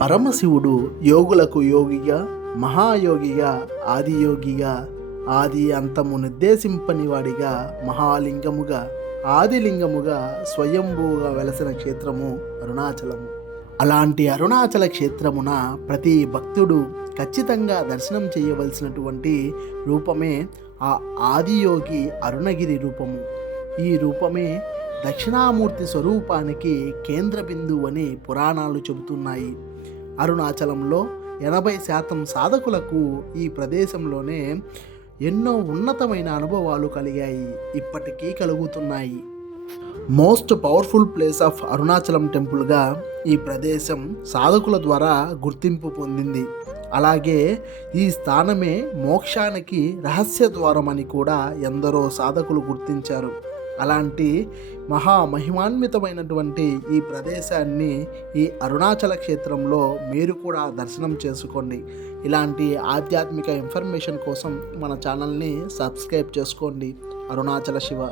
పరమశివుడు యోగులకు యోగిగా, మహాయోగిగా, ఆదియోగిగా, ఆది అంతము నిర్దేశింపని వాడిగా, మహాలింగముగా, ఆదిలింగముగా, స్వయంభూగా వెలసిన క్షేత్రము అరుణాచలము. అలాంటి అరుణాచల క్షేత్రమున ప్రతి భక్తుడు ఖచ్చితంగా దర్శనం చేయవలసినటువంటి రూపమే ఆ ఆదియోగి అరుణగిరి రూపము. ఈ రూపమే దక్షిణామూర్తి స్వరూపానికి కేంద్ర బిందువు అని పురాణాలు చెబుతున్నాయి. అరుణాచలంలో 80% సాధకులకు ఈ ప్రదేశంలోనే ఎన్నో ఉన్నతమైన అనుభవాలు కలిగాయి, ఇప్పటికీ కలుగుతున్నాయి. Most powerful place of Arunachalam టెంపుల్గా ఈ ప్రదేశం సాధకుల ద్వారా గుర్తింపు పొందింది. అలాగే ఈ స్థానమే మోక్షానికి రహస్య ద్వారం అని కూడా ఎందరో సాధకులు గుర్తించారు. అలాంటి మహామహిమాన్వితమైనటువంటి ఈ ప్రదేశాన్ని, ఈ అరుణాచల క్షేత్రంలో మీరు కూడా దర్శనం చేసుకోండి. ఇలాంటి ఆధ్యాత్మిక ఇన్ఫర్మేషన్ కోసం మన ఛానల్ని సబ్స్క్రైబ్ చేసుకోండి. అరుణాచల శివ.